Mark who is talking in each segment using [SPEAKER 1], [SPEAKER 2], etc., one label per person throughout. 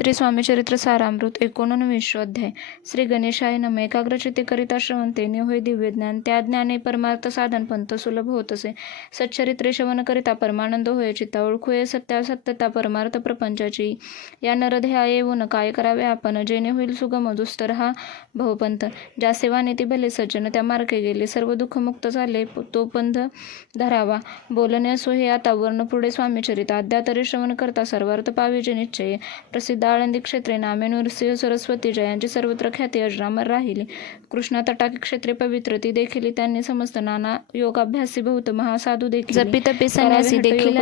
[SPEAKER 1] श्री स्वामीचरित्र सारामृत एकोणनविशो अध्याय श्री गणेशाय नम. एकाग्रचिते करिता श्रवणते होय दिव्य ज्ञान. त्या ज्ञाने परमार्थ साधन पंत सुलभ होत असे. सच्चरित्रे श्रवण करिता परमानंद होय चित्ता ओळखूये सत्या सत्यता परमार्थ प्रपंचाची. या नरध्या येऊन काय करावे आपण? जेणे होईल सुगम दुस्तर हा भवपंत ज्या सेवाने ती भले सज्जन त्या मार्गे गेले. सर्व दुःख मुक्त झाले तो पंथ धरावा. बोलणे असो हे आता वर्ण पुढे स्वामीचरित अद्या तरी श्रवण करता सर्वार्थ पाविजे निश्चय. प्रसिद्ध आळंदी क्षेत्रे नामे नृसिंह सरस्वती जयांची सर्वत्र ख्याती अजरामर राहिली. कृष्णा तटाकी क्षेत्रे पवित्र ती देखील त्यांनी समस्त नाना योगाभ्यासी बहुत महासाधू देखील.
[SPEAKER 2] जपी तपी संन्यासी देखील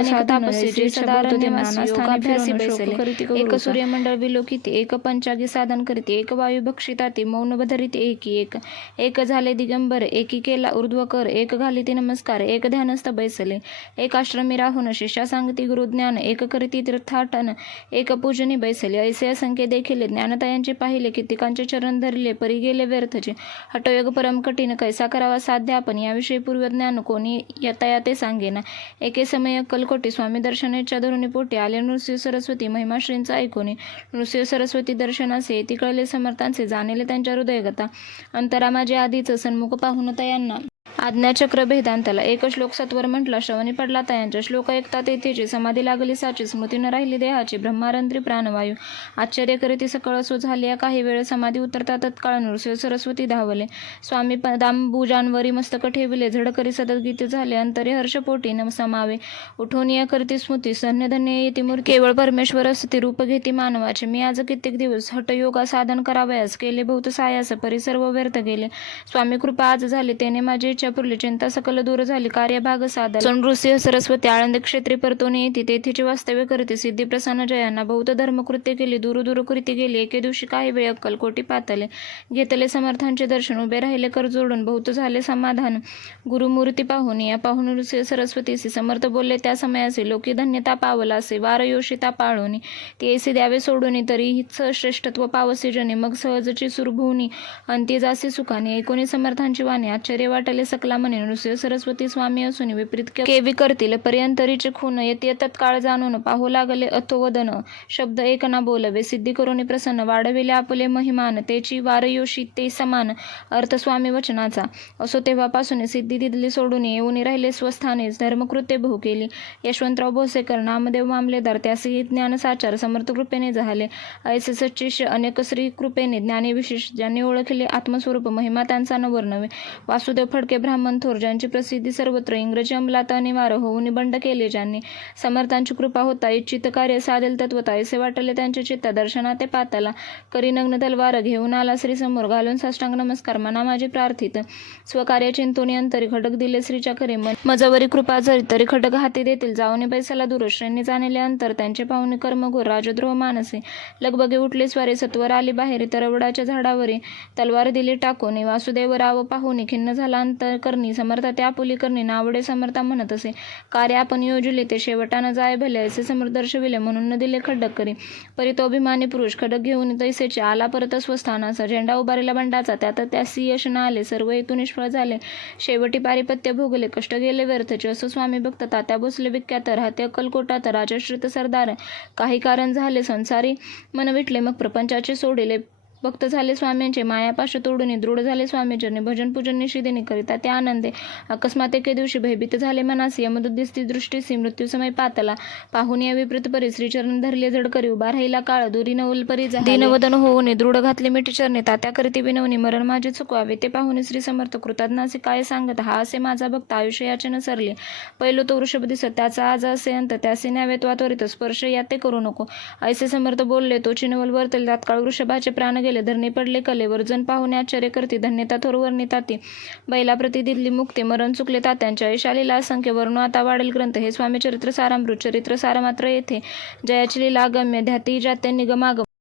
[SPEAKER 2] एक सूर्यमंडळ विलोकिते एक पंचागी साधन करीते एक वायू भक्षिताती मौन बधरिते एकी एक. एक झाले दिगंबर एकी केला ऊर्ध्व कर एक घालिती नमस्कार एक ध्यानस्थ बैसले. एक आश्रमी राहून शिष्या सांगती गुरुज्ञान एक करीती तीर्थाटन एक पूजनी बैसले. ऐसे असंख्य देखील ज्ञानतायांचे पाहिले कित्येकांचे चरण धरले परी गेले व्यर्थचे. हटयोग परम कठीण. कैसा करावा साध्य आपण? याविषयी पूर्वज्ञान कोणी यताया ते सांगेना एके समय कलकोटी स्वामी दर्शनाच्या धरुणी पोटी आले. नृसिंह सरस्वती महिमाश्रींचा ऐकोनी नृसिंह सरस्वती दर्शनासे ती कळले समर्थांचे जाणेले त्यांच्या हृदयगता. अंतरा माझे आधीच सन्मुख पाहून तयांना आज्ञाचक्र भेदांताला एक श्लोक सत्वर म्हटला श्रवणी पडला तयांच्या श्लोक ऐकता तेथेची समाधी लागली साची स्मृती न राहिली देहाची ब्रह्मारंत्री प्राणवायू. आश्चर्य करीती सकळ असो झाली या काही वेळ समाधी उतरता तत्काळ नृसिंह सरस्वती धावले. स्वामी पदांबुजांवरी मस्तक ठेविले झड करी सतत गीत झाले अंतरे हर्षपोटी न समावे. उठून या करती स्मृती धन्य धन्य येती मूर्ती. केवळ परमेश्वर असती रूप घेती मानवाचे. मी आज कित्येक दिवस हटयोगा साधन करावयास केले बहुत सायास परिसर्व व्यर्थ गेले. स्वामी कृपा आज झाली त्याने माझे इच्छापुरली चिंता सकल दूर झाली. कार्यभाग साधन नृसिंह सरस्वती आळंद क्षेत्री परतून येते तेथेचे वास्तव्य करते सिद्धी प्रसन्न जयांना बौद्ध धर्मकृत्य केली. दूरदूर कृती गेली एके दिवशी काही वेळ अक्कल कोटी पातले. घेतले समर्थांचे दर्शन. उभे राहिले कर जोडून बहुत झाले समाधान. गुरुमूर्ती पाहून या पाहून ऋषी सरस्वतीसी समर्थ बोलले त्या समयाचे लोकी धन्यता पावला असे. वार योशिता पाळून ते ऐसे द्यावे सोडून तरी हिच श्रेष्ठत्व पावसे जने मग सहजची सुरभुनी अंती जासी सुखाने. एकोणी समर्थांची वाणी आश्चर्य वाटले. सकला म्हणे नृसिंह सरस्वती स्वामी असून विपरीत केवी करतील पर्यंतरीचे खून येते तत्काळ जाणून. पाहू लागले अथोवदन. शब्द एक ना बोलवे. सिद्धी करून प्रसन्न. वाढविले आपले महिमान. तेची वारयोशी ते समान. अर्थ स्वामी वचनाचा. असो तेव्हापासून सिद्धी दिदली सोडून येऊन राहिले स्वस्थाने. धर्मकृत्य बहु केली. यशवंतराव भोसेकर नामदेव मामलेदार त्यासही ज्ञान साचार समर्थ कृपेने झाले. ऐसे सच्चिष्य अनेक श्री कृपेने ज्ञानी विशेष ज्यांनी ओळखले आत्मस्वरूप महिमा त्यांचा न वर्णवे वासुदेव फडके ब्राह्मण थोर ज्यांची प्रसिद्धी सर्वत्र इंग्रजी अंमलात अनिवार्य होऊन बंड केले ज्यांनी समर्थांची कृपा होता इच्छित कार्य साधेल तत्वता असे वाटले त्यांच्या चित्ता दर्शना ते पाताला करी नग्न तलवार घेऊन आला श्री समोर घालून साष्टांग नमस्कार मना माझे प्रार्थित. स्वकार्य चिंतोनी अंतरी खडक दिले श्रीच्या खरे मन. मजवरी कृपा जरी तरी खडक हाती देतील जाऊने पैसाला दूर श्रेणी जाणले अंतर त्यांचे पाहुणे कर्मघोर राजद्रोह मानसे. लगबगे उठले स्वारे सत्वर आली बाहेर तरवडाच्या झाडावरी तलवार दिली टाकून वासुदेव राव पाहुणे खिन्न झाला अंतर. करणी समर्थ त्या पुली करणी नावडे समर्था म्हणत असे. कार्य आपण योजले ते शेवटानं जाय भले असे समर्थ दर्शविले म्हणून न दिले खड्डक करी. परी तो अभिमानी पुरुष खडक घेऊन तैसेचे आला परत स्वस्थानाचा. झेंडा उभारलेला बंडाचा त्यात त्यासी यश न आले सर्व हेतू निष्फळ झाले. शेवटी पारिपत्य भोगले कष्ट गेले व्यर्थचे. असो स्वामी भक्त तात्या भोसले विख्यात राहते अक्कलकोटात राजश्रित सरदार. काही कारण झाले संसारी मन विटले मग प्रपंचाचे सोडिले. भक्त झाले स्वामींचे मायापाश तोडून दृढ झाले स्वामीचरणी भजन पूजन निषेधने करिता ते आनंदे. अकस्मात एके दिवशी भयभीत झाले मनासी यमदुद्दिस्ती दृष्टीसी मृत्यू समय पातला. पाहून या विपरीत परी श्रीचरण धरले जड करी उभा राहिला काळ दुरी नवल परी दिनवदन होऊन दृढ घातले मिठी चरणे तात्या करती विनवणी मरण माझे चुकवावे ते पाहून श्री समर्थ कृतज्ञासे काय सांगत हा असे माझा भक्त आयुष्य याचे नसरले पहिलो तो वृषभ दिसत त्याचा आज असे अंत त्याचे न्यावे तो त्वरित स्पर्श या ते करू नको. ऐसे समर्थ बोलले तो चिनवल वर्तले तात्काळ वृषभाचे प्राण गेले. धरणे पडले कलेवर जण पाहुणे आश्चर्य करते. धन्यता थोरवर ताती. बैला प्रति दिली मुक्ती मरण चुकले तात्यांच्या यशालीला असंख्य वर्ण आता वाढेल ग्रंथ. हे स्वामी चरित्र सारामृत चरित्र सार मात्र येथे. जयाची लीला गम्य ध्याती जात्या निगमागम.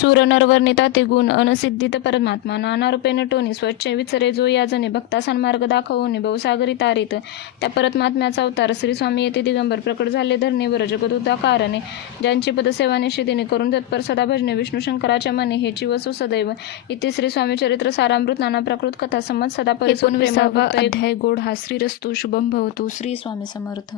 [SPEAKER 2] सूर नरवर्णिता ते गुण अनसिद्धित परमात्मा नाना रूपे नटोनी स्वच्छ विचरे जो या जणे भक्ता सन्मार्ग दाखवून बहुसागरी तारित. त्या परमात्म्याचा अवतार श्री स्वामी येथे दिगंबर प्रकट झाले धरणेवर जगदुद्धा कारणे. ज्यांची पदसेवा निषेधीने करून तत्पर सदा भजने विष्णू शंकराच्या मने हेची वसू सदैव. इथे श्री स्वामी चरित्र सारामृत नाना प्राकृत कथा समत सदा अध्याय गोड हा श्रीरस्तु शुभम भवतु श्री स्वामी समर्थ.